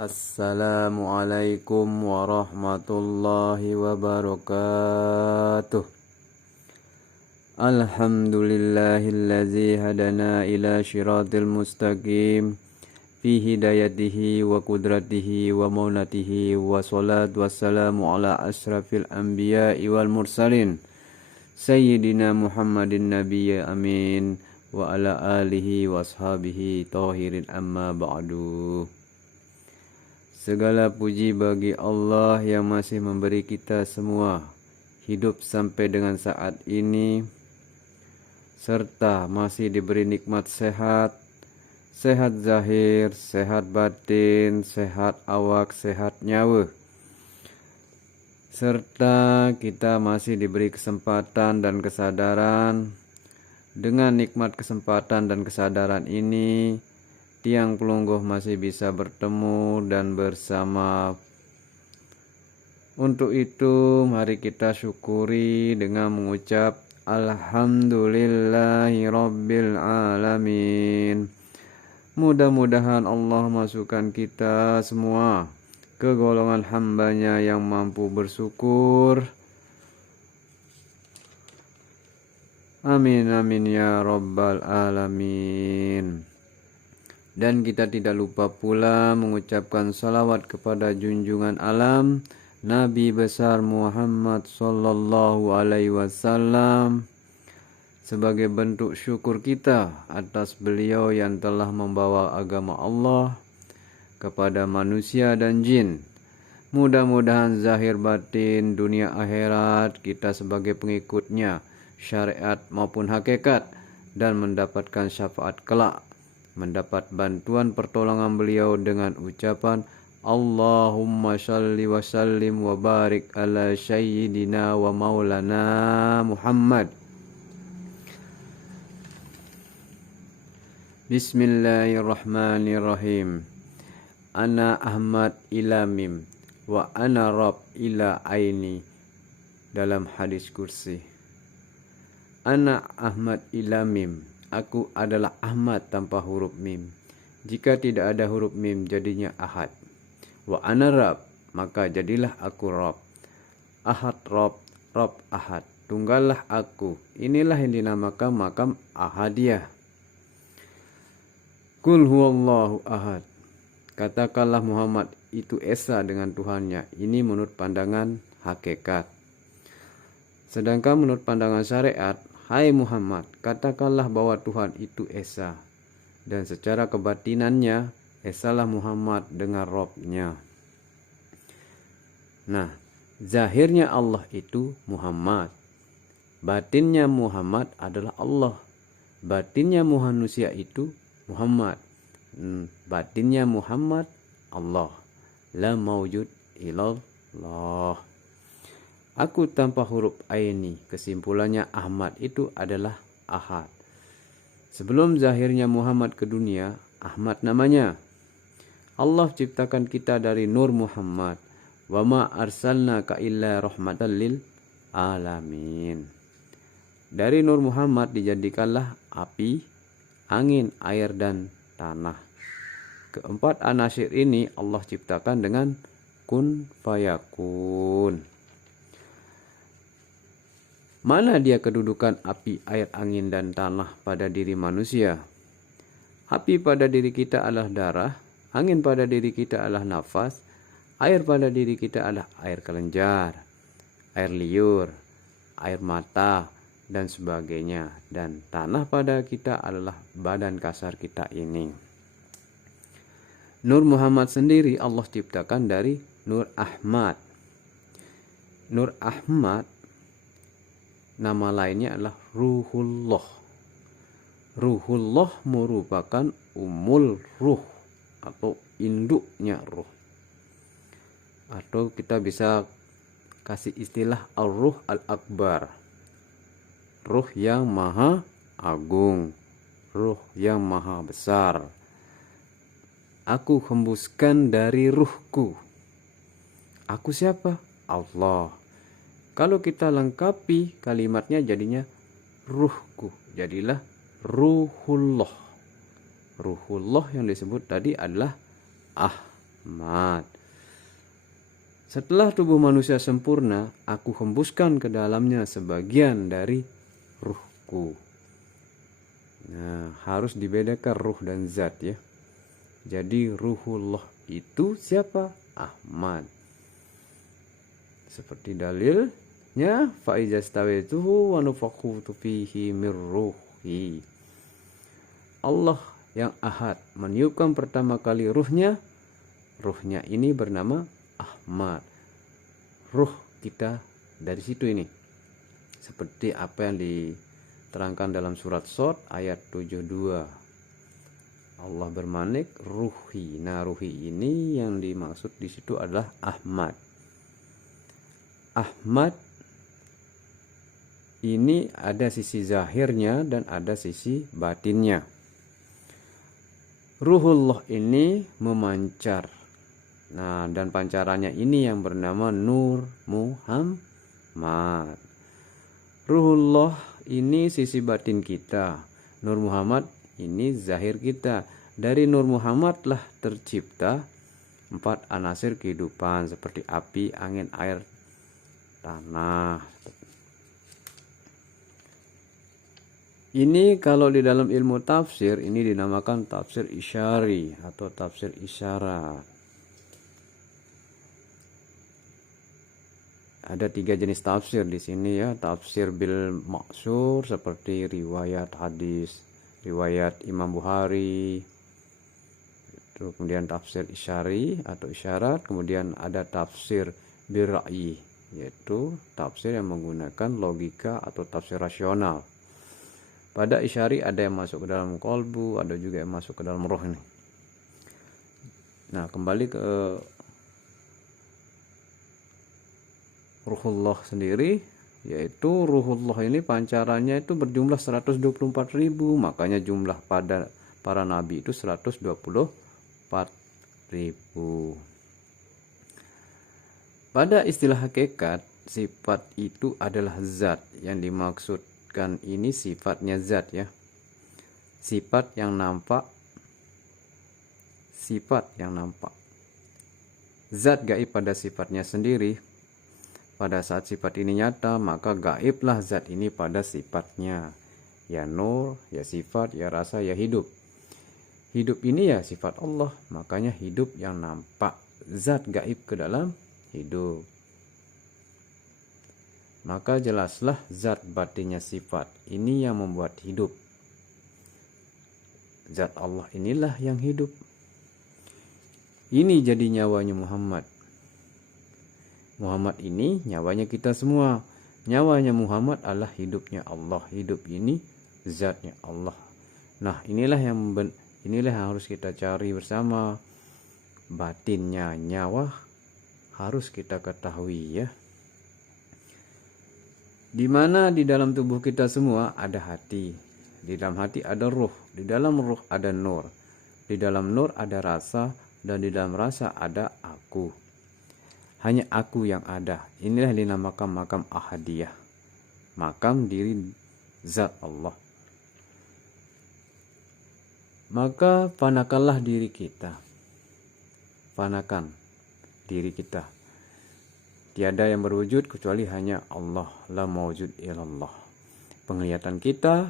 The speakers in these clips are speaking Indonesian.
Assalamualaikum warahmatullahi wabarakatuh. Alhamdulillahillazi hadana ila syiratil mustaqim fi hidayatihi wa qudratihi wa maunatihi wa salatu wassalamu ala asrafil anbiya'i wal mursalin Sayyidina Muhammadin nabiyya amin wa ala alihi wa ashabihi tahirin amma ba'du. Segala puji bagi Allah yang masih memberi kita semua hidup sampai dengan saat ini, serta masih diberi nikmat sehat, sehat zahir, sehat batin, sehat awak, sehat nyawa. Serta kita masih diberi kesempatan dan kesadaran. Dengan nikmat kesempatan dan kesadaran ini, tiang pelungguh masih bisa bertemu dan bersama. Untuk itu mari kita syukuri dengan mengucap Alhamdulillahirabbil alamin. Mudah-mudahan Allah masukkan kita semua ke golongan hambanya yang mampu bersyukur. Amin amin ya rabbal alamin. Dan kita tidak lupa pula mengucapkan salawat kepada junjungan alam Nabi besar Muhammad sallallahu alaihi wasallam sebagai bentuk syukur kita atas beliau yang telah membawa agama Allah kepada manusia dan jin. Mudah-mudahan zahir batin dunia akhirat kita sebagai pengikutnya, syariat maupun hakikat, dan mendapatkan syafaat kelak, mendapat bantuan pertolongan beliau dengan ucapan Allahumma shalli wa sallim wa barik ala sayyidina wa maulana Muhammad. Bismillahirrahmanirrahim. Ana Ahmad ila mim wa ana Rab ila aini. Dalam hadis kursi, Ana Ahmad ila mim, aku adalah Ahmad tanpa huruf mim. Jika tidak ada huruf mim jadinya Ahad. Wa ana Rab, maka jadilah aku Rab. Ahad Rab, Rab Ahad. Tunggallah aku. Inilah yang dinamakan makam Ahadiyah. Qul huwallahu ahad. Katakanlah Muhammad itu esa dengan Tuhannya. Ini menurut pandangan hakikat. Sedangkan menurut pandangan syariat, hai Muhammad, katakanlah bahwa Tuhan itu esa. Dan secara kebatinannya, esalah Muhammad dengan Robnya. Nah, zahirnya Allah itu Muhammad. Batinnya Muhammad adalah Allah. Batinnya manusia itu Muhammad. Batinnya Muhammad Allah. La maujud illallah. Aku tanpa huruf aini. Kesimpulannya Ahmad itu adalah Ahad. Sebelum zahirnya Muhammad ke dunia, Ahmad namanya. Allah ciptakan kita dari nur Muhammad. Wa ma arsalnaka illa rahmatan lil alamin. Dari nur Muhammad dijadikanlah api, angin, air, dan tanah. Keempat anasir ini Allah ciptakan dengan kun fayakun. Mana dia kedudukan api, air, angin, dan tanah pada diri manusia? Api pada diri kita adalah darah, angin pada diri kita adalah nafas, air pada diri kita adalah air kelenjar, air liur, air mata, dan sebagainya. Dan tanah pada kita adalah badan kasar kita ini. Nur Muhammad sendiri Allah ciptakan dari Nur Ahmad. Nur Ahmad nama lainnya adalah Ruhullah. Ruhullah merupakan umul ruh atau induknya ruh. Atau kita bisa kasih istilah Ar-Ruh Al-Akbar. Ruh yang maha agung. Ruh yang maha besar. Aku hembuskan dari ruhku. Aku siapa? Allah. Kalau kita lengkapi kalimatnya jadinya ruhku. Jadilah Ruhullah. Ruhullah yang disebut tadi adalah Ahmad. Setelah tubuh manusia sempurna, aku hembuskan ke dalamnya sebagian dari ruhku. Nah, harus dibedakan ruh dan zat ya. Jadi ruhullah itu siapa? Ahmad. Seperti dalilnya fa'izastawaituhu wa nufakhutu fihi mir ruhi. Allah yang ahad meniupkan pertama kali ruhnya. Ruhnya ini bernama Ahmad. Ruh kita dari situ ini. Seperti apa yang diterangkan dalam surat Shad ayat 72. Allah bermanik ruhi. Nah, ruhi ini yang dimaksud di situ adalah Ahmad. Ahmad ini ada sisi zahirnya dan ada sisi batinnya. Ruhullah ini memancar. Nah, dan pancarannya ini yang bernama Nur Muhammad. Ruhullah ini sisi batin kita. Nur Muhammad ini zahir kita. Dari Nur Muhammad lah tercipta 4 anasir kehidupan seperti api, angin, air, tanah. Ini kalau di dalam ilmu tafsir ini dinamakan tafsir isyari atau tafsir isyarat. Ada 3 jenis tafsir di sini ya. Tafsir bil maksur seperti riwayat hadis, riwayat Imam Bukhari. Kemudian tafsir isyari atau isyarat. Kemudian ada tafsir bil ra'yi, yaitu tafsir yang menggunakan logika atau tafsir rasional. Pada isyari ada yang masuk ke dalam kolbu, ada juga yang masuk ke dalam roh ini. Nah, kembali ke ruhullah sendiri, yaitu ruhullah ini pancarannya itu berjumlah 124.000, makanya jumlah pada para nabi itu 124.000. Pada istilah hakikat, sifat itu adalah zat. Yang dimaksudkan ini sifatnya zat ya. Sifat yang nampak. Sifat yang nampak. Zat gaib pada sifatnya sendiri. Pada saat sifat ini nyata, maka gaiblah zat ini pada sifatnya. Ya nur, ya sifat, ya rasa, ya hidup. Hidup ini ya sifat Allah, makanya hidup yang nampak. Zat gaib ke dalam hidup. Maka jelaslah zat batinnya sifat. Ini yang membuat hidup. Zat Allah inilah yang hidup. Ini jadi nyawanya Muhammad. Muhammad ini nyawanya kita semua. Nyawanya Muhammad adalah hidupnya Allah. Hidup ini zatnya Allah. Nah, inilah yang harus kita cari bersama. Batinnya nyawa harus kita ketahui ya. Di mana di dalam tubuh kita semua ada hati. Di dalam hati ada ruh. Di dalam ruh ada nur. Di dalam nur ada rasa. Dan di dalam rasa ada aku. Hanya aku yang ada. Inilah dinamakan makam ahadiyah. Makam diri zat Allah. Maka fanakanlah diri kita. Fanakan diri kita. Tiada yang berwujud kecuali hanya Allah. La mawjud illallah. Penglihatan kita,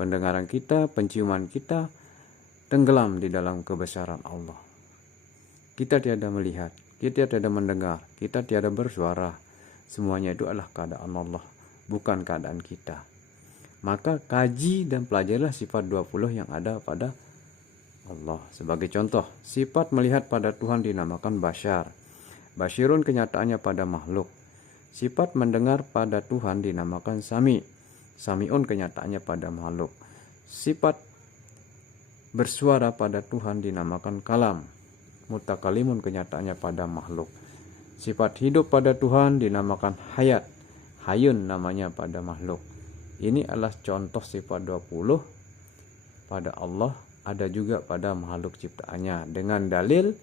pendengaran kita, penciuman kita tenggelam di dalam kebesaran Allah. Kita tiada melihat, kita tiada mendengar, kita tiada bersuara. Semuanya itu adalah keadaan Allah, bukan keadaan kita. Maka kaji dan pelajarilah sifat 20 yang ada pada Allah. Sebagai contoh, sifat melihat pada Tuhan dinamakan basyar. Basyirun kenyataannya pada makhluk. Sifat mendengar pada Tuhan dinamakan sami. Samiun kenyataannya pada makhluk. Sifat bersuara pada Tuhan dinamakan kalam. Mutakalimun kenyataannya pada makhluk. Sifat hidup pada Tuhan dinamakan hayat. Hayun namanya pada makhluk. Ini adalah contoh sifat 20 pada Allah, ada juga pada makhluk ciptaannya. Dengan dalil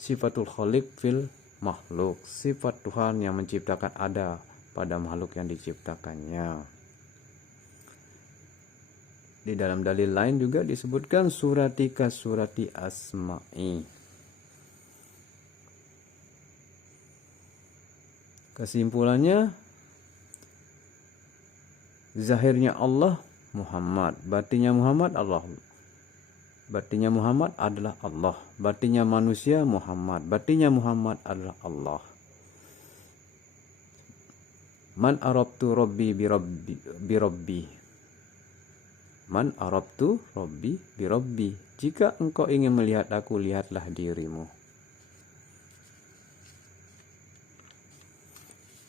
sifatul khaliq fil makhluk. Sifat Tuhan yang menciptakan ada pada makhluk yang diciptakannya. Di dalam dalil lain juga disebutkan suratika surati asma'i. Kesimpulannya, zahirnya Allah Muhammad, batinnya Muhammad Allah. Batinnya Muhammad adalah Allah, batinnya manusia Muhammad, batinnya Muhammad adalah Allah. Man arabtu rabbi bi rabbi. Man arabtu rabbi bi rabbi. Jika engkau ingin melihat aku, lihatlah dirimu.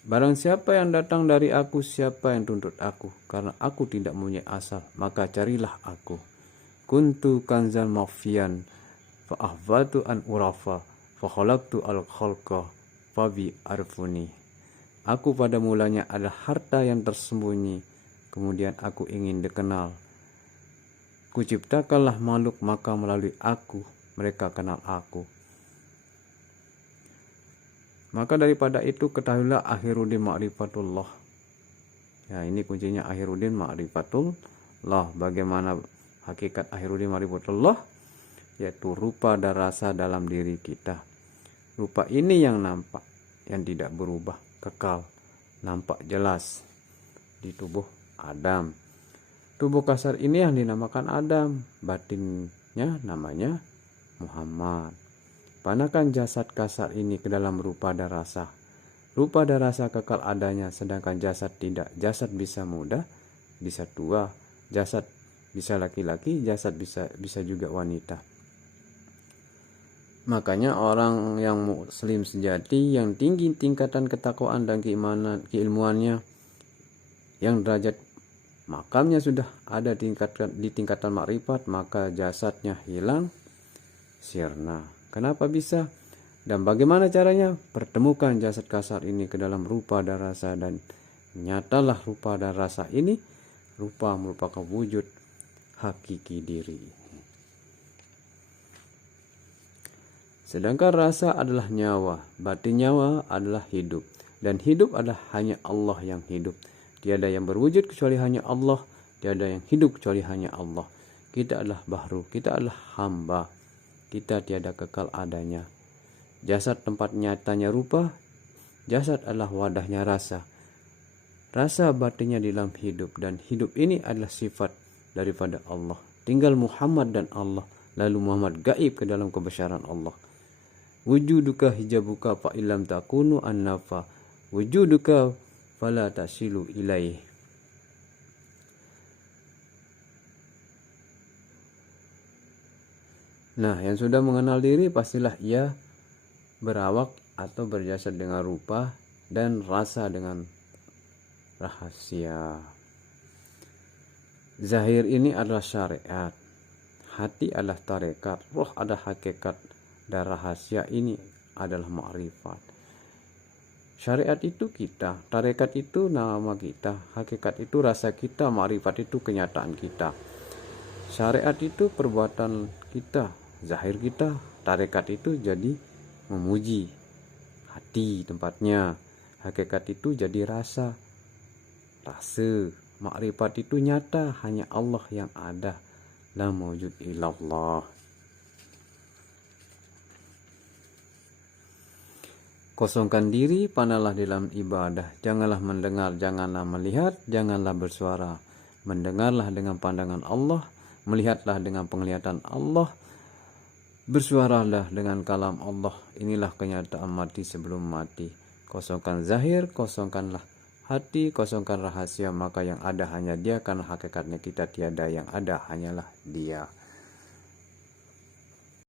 Barang siapa yang datang dari aku, siapa yang tuntut aku, karena aku tidak mempunyai asal, maka carilah aku. Kuntu kanzal mafian, fa ahwatu an urafa, fa khalaqtu al khalqa, fa bi arfuni. Aku pada mulanya adalah harta yang tersembunyi, kemudian aku ingin dikenal. Kuciptakanlah makhluk, maka melalui aku mereka kenal aku. Maka daripada itu ketahuilah akhiruddin ma'rifatullah. Ya, ini kuncinya akhiruddin ma'rifatullah. Bagaimana hakikat akhiruddin ma'rifatullah? Yaitu rupa dan rasa dalam diri kita. Rupa ini yang nampak, yang tidak berubah, kekal, nampak jelas di tubuh Adam. Tubuh kasar ini yang dinamakan Adam, batinnya namanya Muhammad. Panakan jasad kasar ini ke dalam rupa dan rasa. Rupa dan rasa kekal adanya, sedangkan jasad tidak. Jasad bisa muda, bisa tua. Jasad bisa laki-laki, jasad bisa juga wanita. Makanya orang yang muslim sejati, yang tinggi tingkatan ketakwaan dan keimanan, keilmuannya, yang derajat makamnya sudah ada di tingkatan makrifat, maka jasadnya hilang sirna. Kenapa bisa? Dan bagaimana caranya? Pertemukan jasad kasar ini ke dalam rupa dan rasa, dan nyatalah rupa dan rasa ini. Rupa merupakan wujud hakiki diri. Sedangkan rasa adalah nyawa, batin nyawa adalah hidup. Dan hidup adalah hanya Allah yang hidup. Tiada yang berwujud kecuali hanya Allah. Tiada yang hidup kecuali hanya Allah. Kita adalah bahru, kita adalah hamba. Kita tiada kekal adanya. Jasad tempat nyatanya rupa, jasad adalah wadahnya rasa. Rasa batinnya di dalam hidup, dan hidup ini adalah sifat daripada Allah. Tinggal Muhammad dan Allah, lalu Muhammad gaib ke dalam kebesaran Allah. Wujuduka hijabuka fa illam takunu annafa, wujuduka fala tasilu ilaih. Nah, yang sudah mengenal diri pastilah ia berawak atau berjasad dengan rupa dan rasa dengan rahasia. Zahir ini adalah syariat, hati adalah tarekat, roh adalah hakikat, dan rahasia ini adalah ma'rifat. Syariat itu kita, tarekat itu nama kita, hakikat itu rasa kita, ma'rifat itu kenyataan kita. Syariat itu perbuatan kita, zahir kita. Tarekat itu jadi memuji, hati tempatnya. Hakikat itu jadi rasa. Makrifat itu nyata, hanya Allah yang ada. La mawjud illallah. Kosongkan diri, pandailah dalam ibadah. Janganlah mendengar, janganlah melihat, janganlah bersuara. Mendengarlah dengan pandangan Allah, melihatlah dengan penglihatan Allah, bersuaralah dengan kalam Allah. Inilah kenyataan mati sebelum mati. Kosongkan zahir, kosongkanlah hati, kosongkan rahasia, maka yang ada hanya Dia, karena hakikatnya kita tiada, yang ada hanyalah Dia.